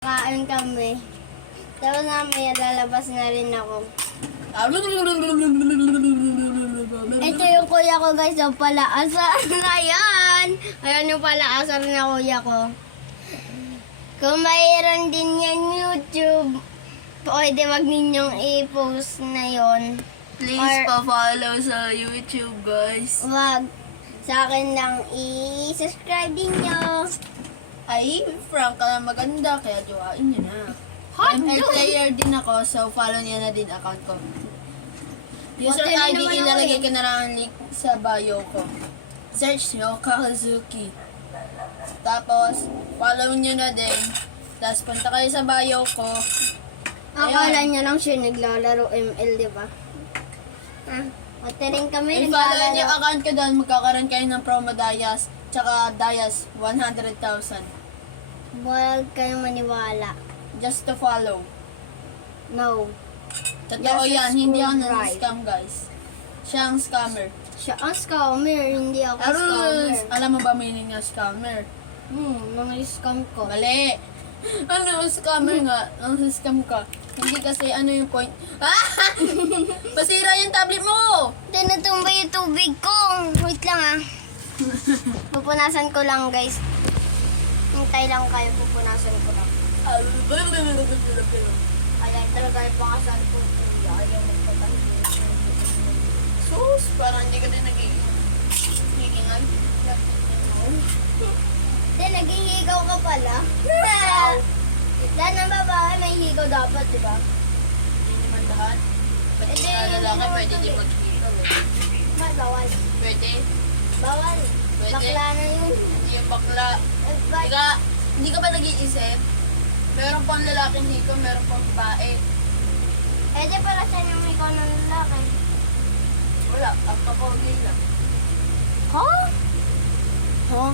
Kain kami. Tapos mamaya lalabas na rin ako. Ito yung kuya ko guys, yung palaasar na yan. Ayan yung palaasar na kuya ko. Kung mayroon din yan YouTube, pwede wag ninyong i-post na yon. Please pa-follow sa YouTube, guys. Wag. Sa akin lang i-subscribe din nyo. Ay, Frank ka na maganda, kaya jowain nyo na. ML player din ako, so follow niya na din account ko. User Buti ID, naman ako ilalagay eh. ko na lang ang link sa bio ko. Search nyo, Kazuki. Tapos, follow nyo na din. Tapos, punta kayo sa bio ko. Akala niya lang siya naglalaro ML, di ba? Pati rin kami I-follow nyo yung naglalaro. account ko doon, magkakaroon kayo ng promo Dayas, tsaka Dayas 100,000. Huwag kayong maniwala. Just to follow. No. Totoo Yes, yan, hindi ako subscribe. nang-scam, guys. Siya ang scammer. Siya ang scammer, hindi ako scammer. Alam mo ba meaning ng scammer? Mga scam ko. Mali! Ano, scammer nga. Ang scam ka. Hindi kasi ano yung point. Ah! Masira yung tablet mo! Tinutumba yung tubig ko. Wait lang Pupunasan ko lang guys. Hintay lang kayo, pupunasan ko lang. Ayan talaga yung pangasal ko. Ayaw magpapahit. Sus, parang hindi ka din nag-iingay. Hindi, naghihigaw ka pala. Lahat ng babae may higaw dapat, di ba? Hindi naman lahat. Pati Hindi, na lalaki, hindi pwede naman din pwede. mag-iingay. May bawal. Pwede. Bawal. Pwede. Bakla na yun. Hindi yung bakla. But, Hindi ka ba nag-iisip? Meron pang lalaking hiko, meron pang babae. pwede pala siya yung ikaw ng lalaki. Wala, ang papogi lang. Huh? Huh?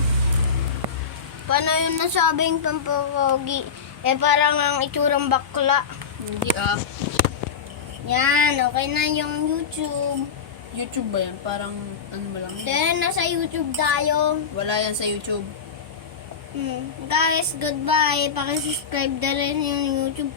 Paano yun nasabing pampapogi? Parang ang itsurang bakla. Hindi Yan, okay na yung YouTube. YouTube ba yan? Parang ano mo lang. Then, nasa YouTube tayo. Wala yan sa YouTube. Guys, goodbye. Pakisubscribe na rin yung YouTube.